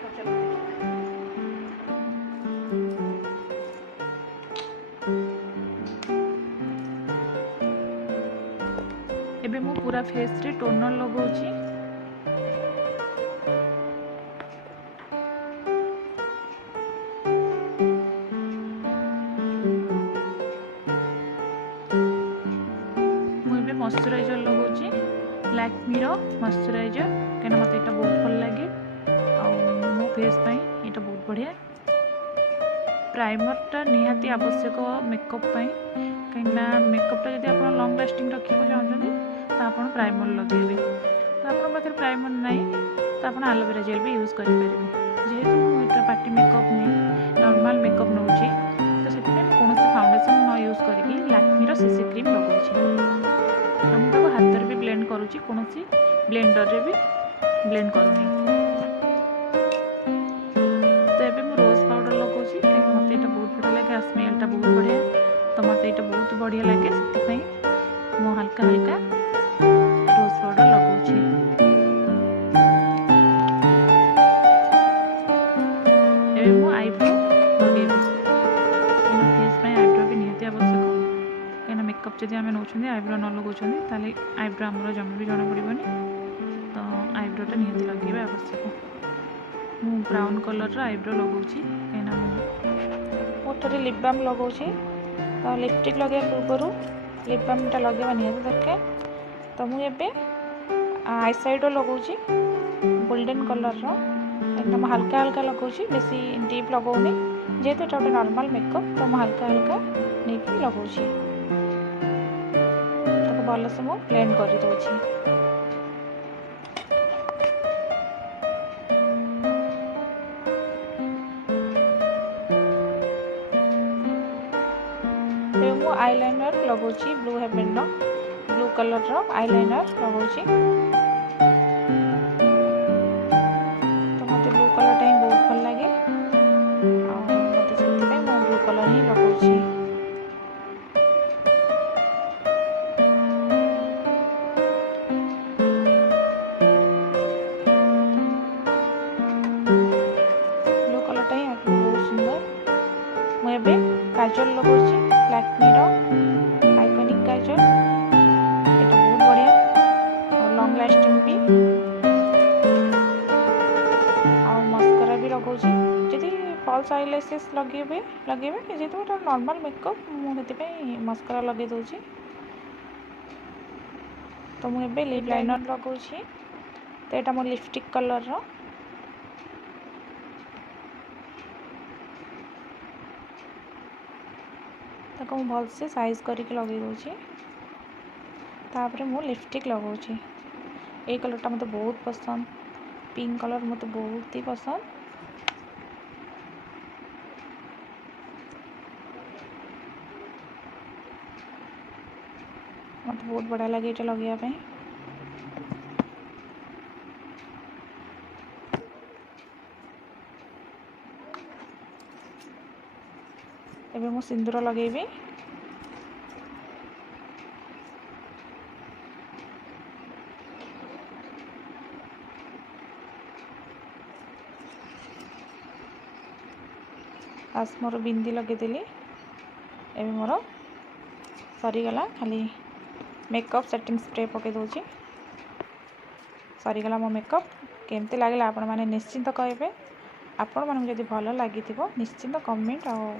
Makeup चलो देखिए। एबे मु पूरा फेस रे टोनर लगाउची। मु एबे मॉइस्चराइजर लगाउची लैक्मी रो मॉइस्चराइजर केना मते एटा बहुत भल लागे आ मो फेस पई एटा बहुत बढ़िया। प्राइमरटा निहाती आवश्यक मेकअप पई कहीं मेकअपटा जब आप लंग लास्टिंग रखा चाहते तो आप प्राइमर लगे तो आप पाखे प्राइमर ना तो आप एलोवेरा जेल भी यूज करेंगे। जेहेतु मुझे पार्टी मेकअप नहीं नॉर्मल मेकअप नौ तो से कौन फाउंडेशन न यूज करके लैक्मी सीसी क्रीम लगाऊँ मुझे हाथ भी ब्लेंड करुँची कौन ब्लेंडर रे भी ब्लेंड करूनी। तो ये मुझे रोज पाउडर लगाऊँ कहीं मत ये बहुत बढ़िया लगे स्मेलटा बहुत बढ़िया तो मत ये बहुत बढ़िया लगे से मु हल्का हल्का रोज पाउडर लगाऊँ। एबे मु आईब्रो लगेबी कहीं फेस पे आईब्रो भी निहाती आवश्यक कहीं मेकअप जब आम नौ आईब्रो न लगाऊँ ताले आईब्रो आमर जमा भी जना पड़ोनी तो आईब्रोटा निहाती लगे आवश्यक। मु ब्राउन कलर आईब्रो लगाऊँ कहीं मोटे लिप बाम लगाऊँ तो लिपस्टिक लगे पूर्व लिप बामटा लगे निहाती दरकार। तो मुझे आई साइड लगाऊँ गोल्डन कलर एकदम हल्का हल्का लगाऊँ बेसी डीप लगाऊनी जेहेतु ये गोटे नॉर्मल मेकअप तो मुझे हल्का हल्का नहीं लगाऊँ भल से मुझे ब्लेंड कर दूँगी। आईलाइनर लगाऊँ blue heaven blue colour eyeliner लगाऊँ तो मत ब्लू कलर ही बहुत भल लगे मत से ब्लू कलर ही लगाऊँ। ब्लू कलर ही बहुत सुंदर। मुझे काजल लगाऊँ लैक्मी आइकॉनिक काजल ये बहुत बढ़िया और लॉन्ग लास्टिंग भी आ मस्कारा भी लगाऊँ जी फॉल्स आईलैशेस लगे जेहेतु गोटे नॉर्मल मेकअप मुझे मस्कारा लगे दूँगी। तो मुझे लिप लाइनर लगाऊँ तो यहाँ मो लिपस्टिक कलर ताको भल से साइज करके लगे दूँगी। तापर मु लिपस्टिक लगाऊँ ये कलरटा मत बहुत पसंद पिंक कलर मत बहुत ही पसंद। मत बहुत बढ़िया लगे ये लगे एबे मु सिंदूर लगेबी आज मोर बिंदी लगेदेली एबे मोर सरीगला खाली मेकअप सेटिंग स्प्रे पके दूँगी सरीगला मो मेकअप केमती लगे आपण मैंने निश्चिंत कहे आपण मैंने जब भल लगी निश्चिंत कमेंट और